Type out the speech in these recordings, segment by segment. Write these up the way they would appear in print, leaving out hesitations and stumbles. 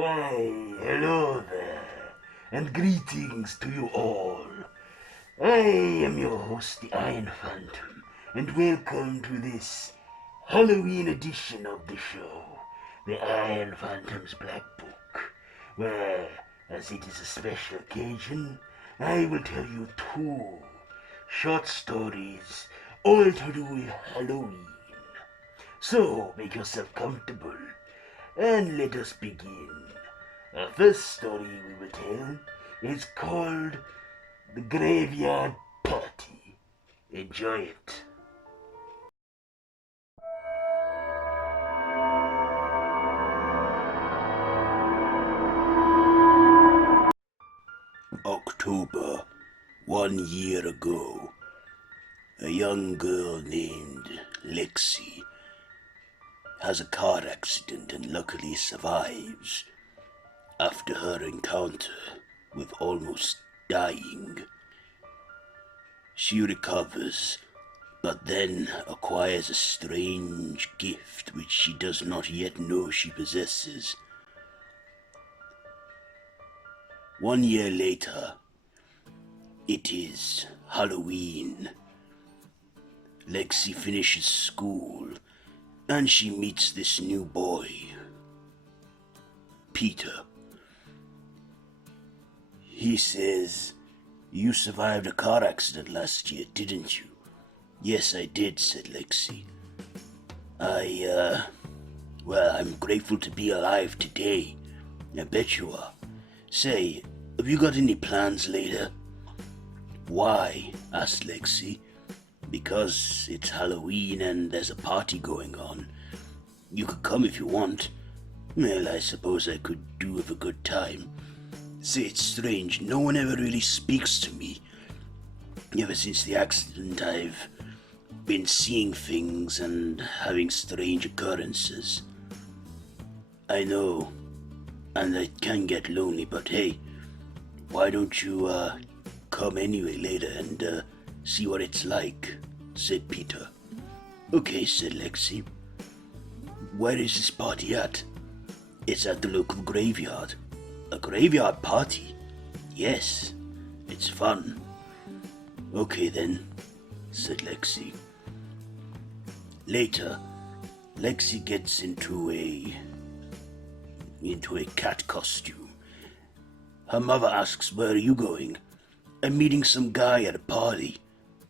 Why, hello there, and greetings to you all. I am your host, the Iron Phantom, and welcome to this Halloween edition of the show, the Iron Phantom's Black Book, where, as it is a special occasion, I will tell you two short stories, all to do with Halloween. So, make yourself comfortable, and let us begin. Our first story we will tell is called The Graveyard Party. Enjoy it. October, 1 year ago, a young girl named Lexi has a car accident and luckily survives after her encounter with almost dying. She recovers, but then acquires a strange gift which she does not yet know she possesses. 1 year later, it is Halloween. Lexi finishes school and she meets this new boy, Peter. He says, "You survived a car accident last year, didn't you?" "Yes, I did," said Lexi. Well, I'm grateful to be alive today. I bet you are. Say, have you got any plans later?" "Why?" asked Lexi. "Because it's Halloween and there's a party going on. You could come if you want." "Well, I suppose I could do with a good time. Say, it's strange, no one ever really speaks to me. Ever since the accident, I've been seeing things and having strange occurrences." "I know, and it can get lonely, but hey, why don't you, come anyway later and, see what it's like," said Peter. "Okay," said Lexi. "Where is this party at?" "It's at the local graveyard." "A graveyard party?" "Yes, it's fun." "Okay then," said Lexi. Later, Lexi gets into a cat costume. Her mother asks, "Where are you going?" "I'm meeting some guy at a party."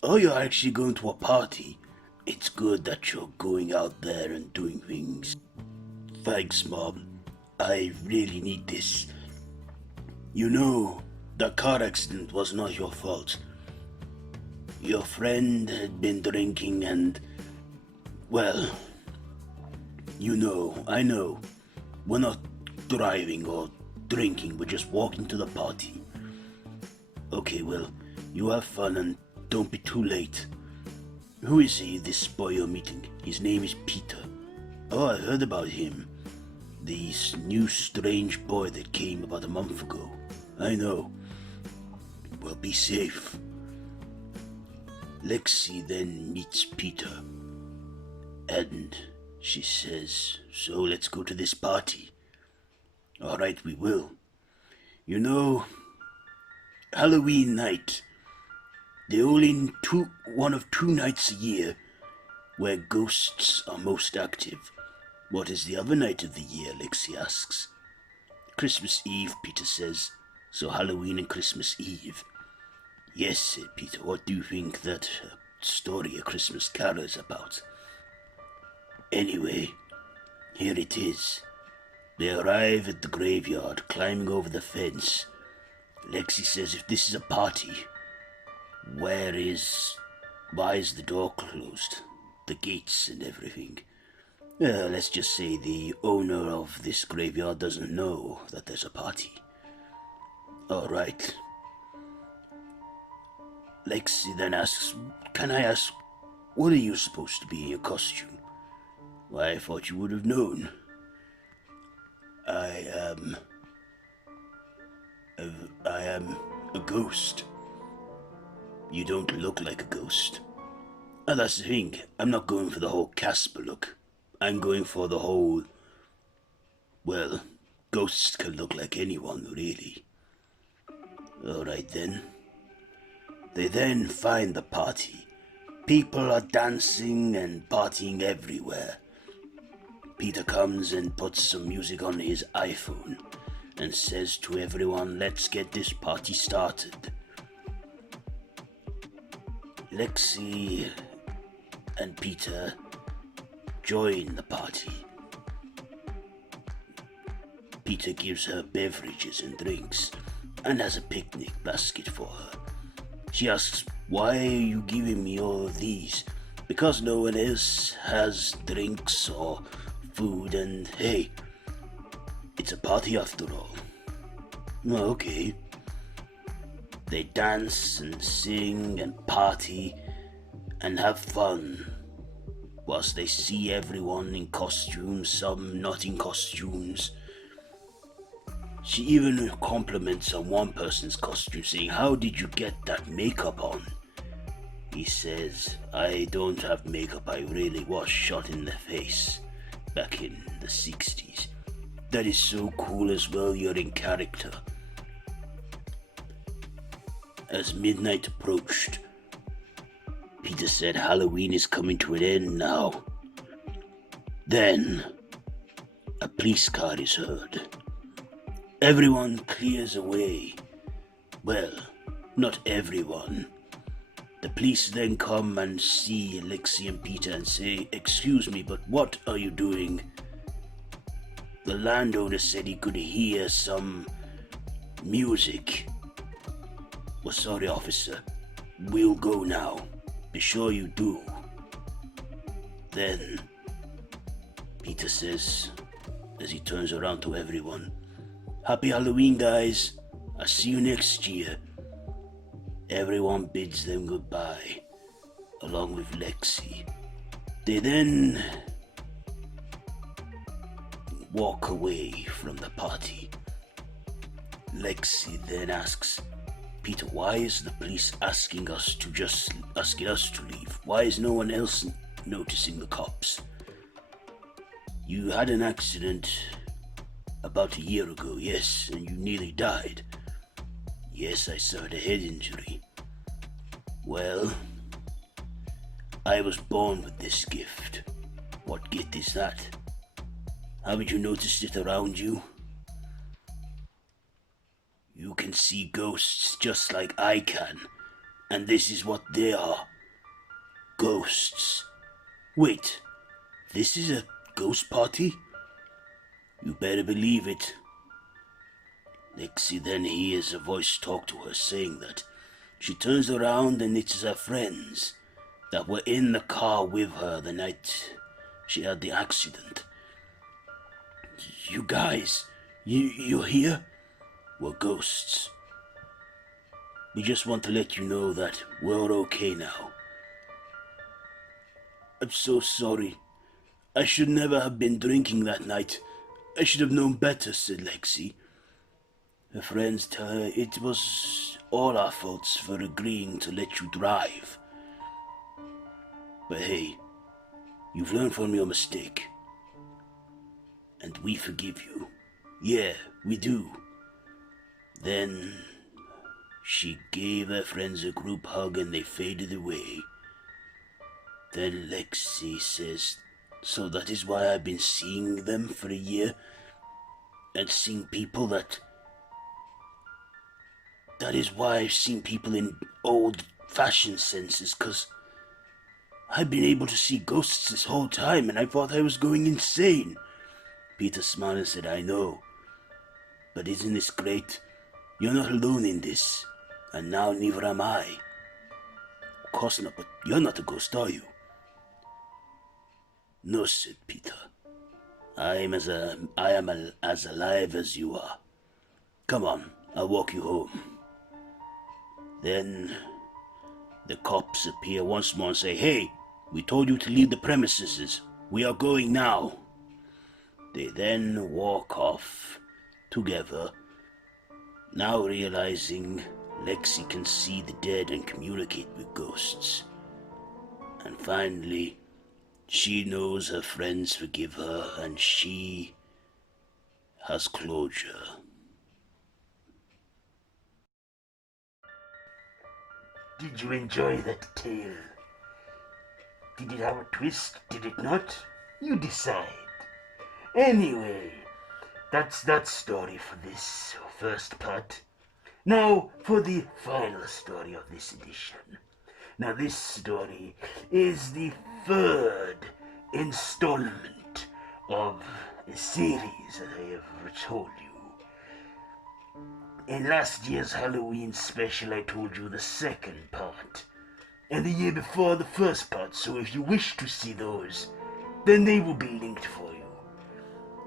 "Oh, you're actually going to a party? It's good that you're going out there and doing things." "Thanks, Mom. I really need this. You know, the car accident was not your fault. Your friend had been drinking and, well, I know. We're not driving or drinking, we're just walking to the party." "Okay, well, you have fun and don't be too late." "Who is he, this boy you're meeting?" "His name is Peter." "Oh, I heard about him. This new strange boy that came about a month ago." "I know. Well, be safe." Lexi then meets Peter, and she says, "So let's go to this party." "All right, we will. You know, Halloween night, the only one of two nights a year where ghosts are most active." "What is the other night of the year?" Lexi asks. "Christmas Eve," Peter says. "So Halloween and Christmas Eve." "Yes," said Peter. "What do you think that story, A Christmas Carol, is about?" "Anyway, here it is." They arrive at the graveyard, climbing over the fence. Lexi says, "If this is a party, why is the door closed? The gates and everything?" Let's just say the owner of this graveyard doesn't know that there's a party." "All right." Lexi then asks, "Can I ask, what are you supposed to be in your costume?" "Why, I thought you would have known." I am a ghost." "You don't look like a ghost." "And that's the thing, I'm not going for the whole Casper look. I'm going for the whole, well, Ghosts can look like anyone, really. Alright then. They then find the party. People are dancing and partying everywhere. Peter comes and puts some music on his iPhone and says to everyone, let's get this party started. Lexi and Peter join the party. Peter gives her beverages and drinks and has a picnic basket for her. She asks, why are you giving me all of these? Because no one else has drinks or food, and hey, it's a party after all. Okay. They dance and sing and party and have fun whilst they see everyone in costumes, some not in costumes. She even compliments on one person's costume, saying, how did you get that makeup on? He says, I don't have makeup, I really was shot in the face back in the 60s. That is so cool as well, you're in character. As midnight approached, Peter said Halloween is coming to an end now. Then, a police car is heard. Everyone clears away. Well, not everyone. The police then come and see Lexi and Peter and say, excuse me, but what are you doing? The landowner said he could hear some music. Well, sorry, officer. We'll go now. Be sure you do. Then, Peter says, as he turns around to everyone, Happy Halloween, guys. I'll see you next year. Everyone bids them goodbye, along with Lexi. They then walk away from the party. Lexi then asks, Peter, why is the police asking us to leave? Why is no one else noticing the cops? You had an accident about a year ago, yes, and you nearly died. Yes, I suffered a head injury. Well, I was born with this gift. What gift is that? Haven't you noticed it around you? You can see ghosts just like I can, and this is what they are. Ghosts. Wait, this is a ghost party? You better believe it. Lexi then hears a voice talk to her, saying that. She turns around and it's her friends that were in the car with her the night she had the accident. You guys, you're here? We're ghosts. We just want to let you know that we're okay now. I'm so sorry. I should never have been drinking that night. I should have known better, said Lexi. Her friends tell her it was all our faults for agreeing to let you drive. But hey, you've learned from your mistake. And we forgive you. Yeah, we do. Then she gave her friends a group hug and they faded away. Then Lexi says, so that is why I've been seeing them for a year and seeing people that is why I've seen people in old-fashioned senses, because I've been able to see ghosts this whole time and I thought I was going insane. Peter smiled and said, I know, but isn't this great? You're not alone in this, and now neither am I. Of course not, but you're not a ghost, are you? No, said Peter. I am as alive as you are. Come on, I'll walk you home. Then the cops appear once more and say, hey, we told you to leave the premises. We are going now. They then walk off together, now realizing Lexi can see the dead and communicate with ghosts. And finally, she knows her friends forgive her and she has closure. Did you enjoy that tale? Did it have a twist? Did it not? You decide. Anyway, that's that story for this first part. Now for the final story of this edition. Now this story is the third installment of a series that I have told you. In last year's Halloween special I told you the second part, and the year before the first part, so if you wish to see those, then they will be linked for you.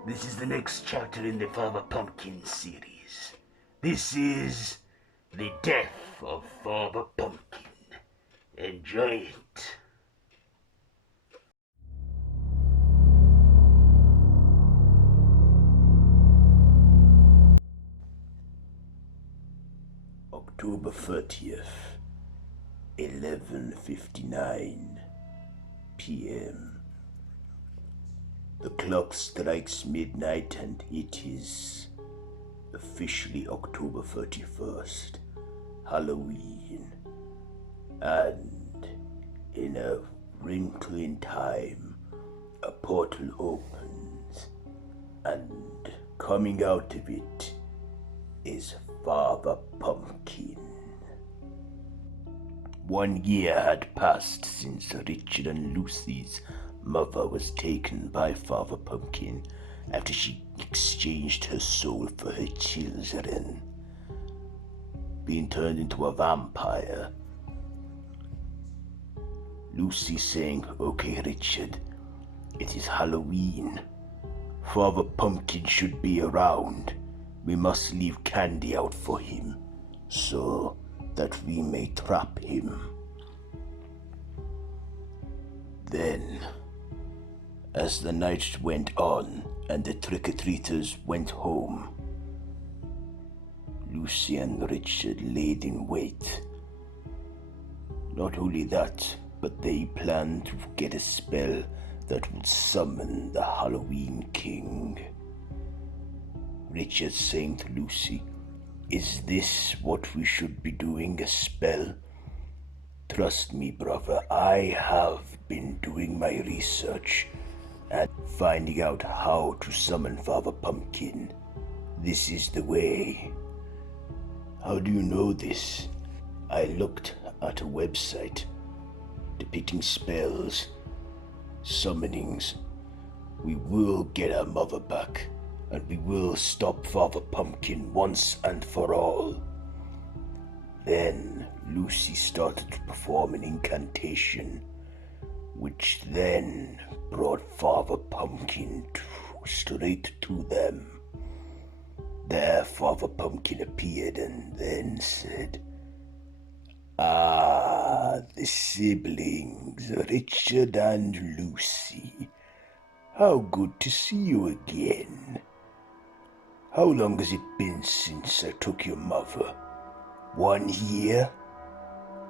This is the next chapter in the Father Pumpkin series. This is the death of Father Pumpkin. Enjoy it. October 30th, 11:59 p.m. The clock strikes midnight and it is officially October 31st, Halloween. And in a wrinkle in time, a portal opens, and coming out of it is Father Pumpkin. 1 year had passed since Richard and Lucy's mother was taken by Father Pumpkin after she exchanged her soul for her children, being turned into a vampire. Lucy saying, "Okay, Richard, it is Halloween. Father Pumpkin should be around. We must leave candy out for him, so that we may trap him." Then, as the night went on and the trick-or-treaters went home, Lucy and Richard laid in wait. Not only that, but they planned to get a spell that would summon the Halloween King. Richard saying to Lucy, "Is this what we should be doing, a spell?" "Trust me, brother, I have been doing my research and finding out how to summon Father Pumpkin. This is the way." "How do you know this?" "I looked at a website depicting spells, summonings. We will get our mother back, and we will stop Father Pumpkin once and for all." Then Lucy started to perform an incantation, which then brought Father Pumpkin straight to them. There Father Pumpkin appeared and then said, "Ah, the siblings, Richard and Lucy. How good to see you again. How long has it been since I took your mother? 1 year?"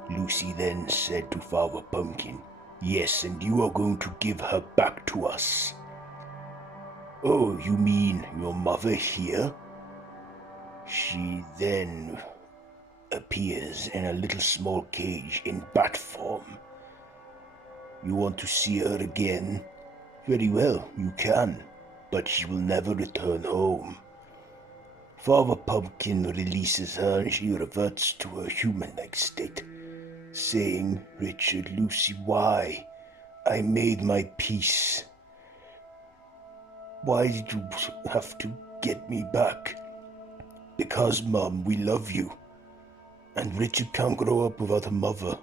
Lucy then said to Father Pumpkin, "Yes, and you are going to give her back to us." "Oh, you mean your mother here?" She then appears in a little small cage in bat form. "You want to see her again? Very well, you can, but she will never return home." Father Pumpkin releases her and she reverts to her human-like state, saying, "Richard, Lucy, why? I made my peace. Why did you have to get me back?" "Because, Mom, we love you. And Richard can't grow up without a mother.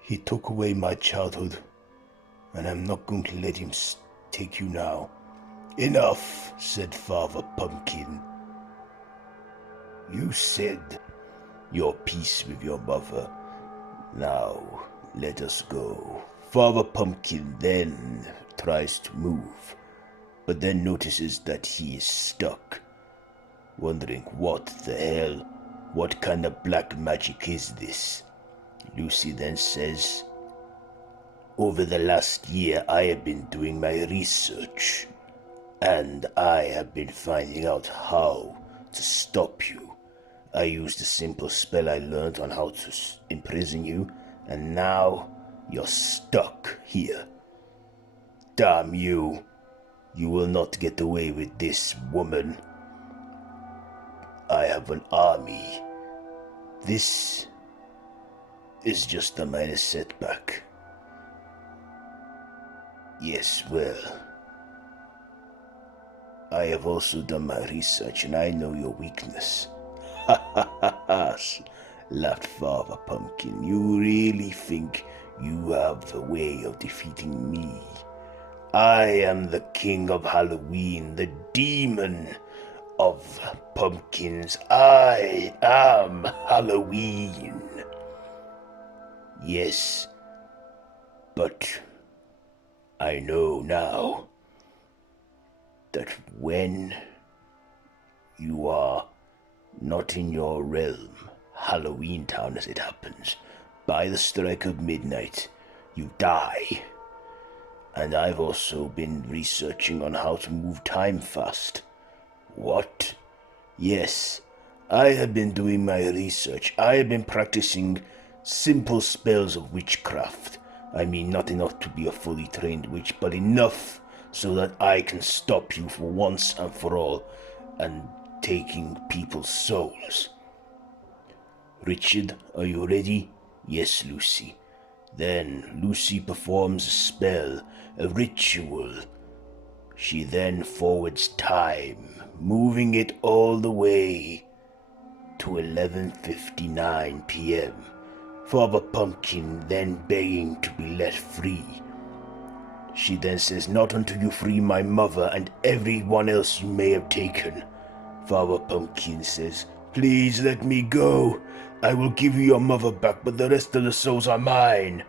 He took away my childhood, and I'm not going to let him take you now." "Enough," said Father Pumpkin. "You said your peace with your mother. Now, let us go." Father Pumpkin then tries to move, but then notices that he is stuck, wondering what the hell, what kind of black magic is this? Lucy then says, "Over the last year I have been doing my research, And I have been finding out how to stop you. I used a simple spell I learned on how to imprison you, and now you're stuck here. Damn you! You will not get away with this, woman. I have an army. This is just a minor setback. Yes, well, I have also done my research and I know your weakness. Ha ha ha ha, laughed Father Pumpkin. You really think you have a way of defeating me? I am the king of Halloween, the demon of pumpkins. I am Halloween. Yes, but I know now that when you are not in your realm, Halloween Town as it happens, by the strike of midnight, you die. And I've also been researching on how to move time fast. What? Yes, I have been doing my research. I have been practicing simple spells of witchcraft. I mean, not enough to be a fully trained witch, but enough so that I can stop you for once and for all and taking people's souls. Richard, are you ready? Yes, Lucy. Then Lucy performs a spell, a ritual. She then forwards time, moving it all the way to 11:59 p.m. Father Pumpkin then begging to be let free. She then says, "Not until you free my mother and everyone else you may have taken." Father Pumpkin says, "Please let me go. I will give you your mother back, but the rest of the souls are mine."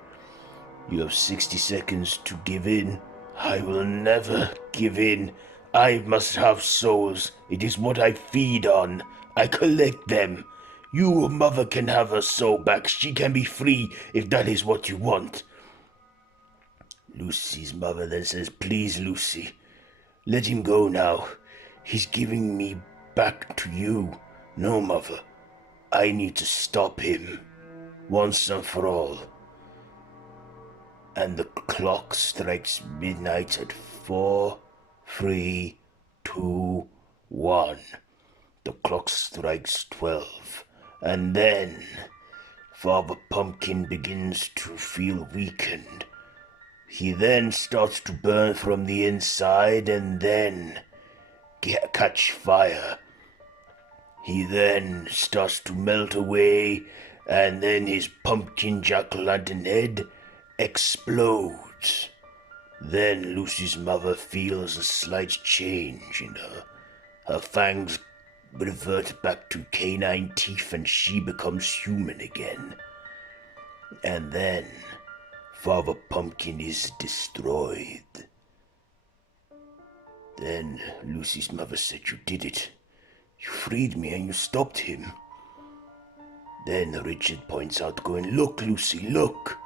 You have 60 seconds to give in. I will never give in. I must have souls. It is what I feed on. I collect them. Your mother can have her soul back. She can be free if that is what you want. Lucy's mother then says, "Please, Lucy, let him go now. He's giving me back to you." "No, mother. I need to stop him once and for all." And the clock strikes midnight at 4, 3, 2, 1. The clock strikes 12. And then Father Pumpkin begins to feel weakened. He then starts to burn from the inside and then catch fire. He then starts to melt away, and then his pumpkin jack-o'-lantern head explodes. Then Lucy's mother feels a slight change in her. Her fangs revert back to canine teeth and she becomes human again. And then Father Pumpkin is destroyed. Then Lucy's mother said, "You did it. You freed me and you stopped him." Then Richard points out, going, "Look, Lucy, look.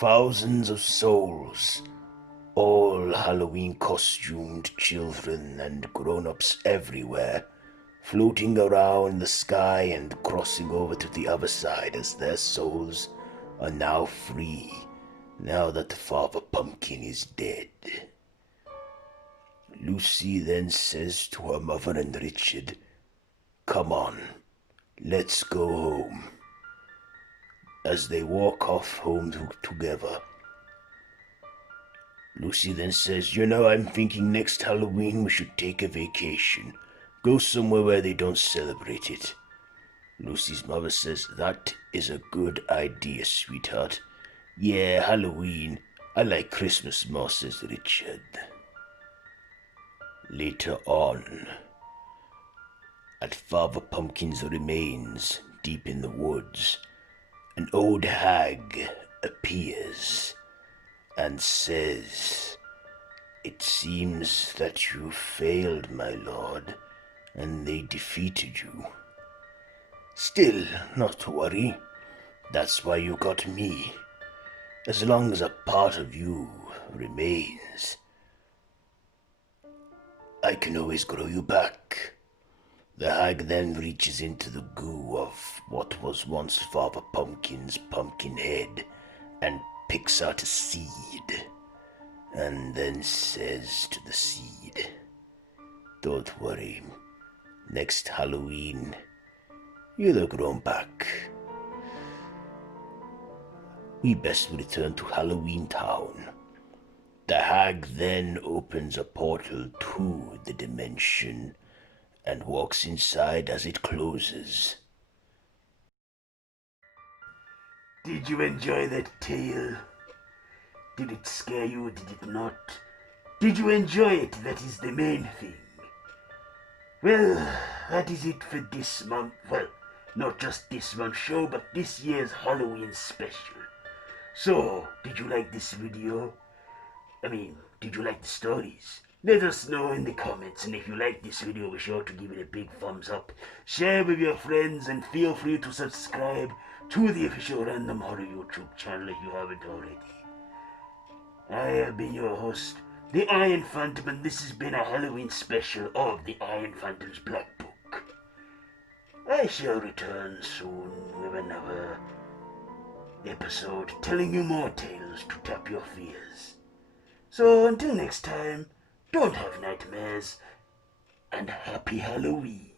Thousands of souls, all Halloween costumed children and grown-ups everywhere, floating around the sky and crossing over to the other side as their souls are now free, now that Father Pumpkin is dead." Lucy then says to her mother and Richard, "Come on, let's go home." As they walk off home together, Lucy then says, "I'm thinking next Halloween we should take a vacation. Go somewhere where they don't celebrate it." Lucy's mother says, "That is a good idea, sweetheart." "Yeah, Halloween. I like Christmas more," says Richard. Later on, at Father Pumpkin's remains, deep in the woods, an old hag appears and says, "It seems that you failed, my lord, and they defeated you. Still, not to worry. That's why you got me. As long as a part of you remains, I can always grow you back. The hag then reaches into the goo of what was once Father Pumpkin's pumpkin head and picks out a seed, and then says to the seed, "Don't worry, next Halloween you'll have grown back. We best return to Halloween Town." The hag then opens a portal to the dimension and walks inside as it closes. Did you enjoy that tale? Did it scare you or did it not? Did you enjoy it? That is the main thing. Well, that is it for this month. Well, not just this month's show, but this year's Halloween special. So, did you like this video? Did you like the stories? Let us know in the comments, and if you like this video, be sure to give it a big thumbs up, share with your friends, and feel free to subscribe to the official Random Horror YouTube channel if you haven't already. I have been your host, the Iron Phantom, and this has been a Halloween special of the Iron Phantom's Black Book. I shall return soon with another episode telling you more tales to tap your fears. So until next time, don't have nightmares, and happy Halloween.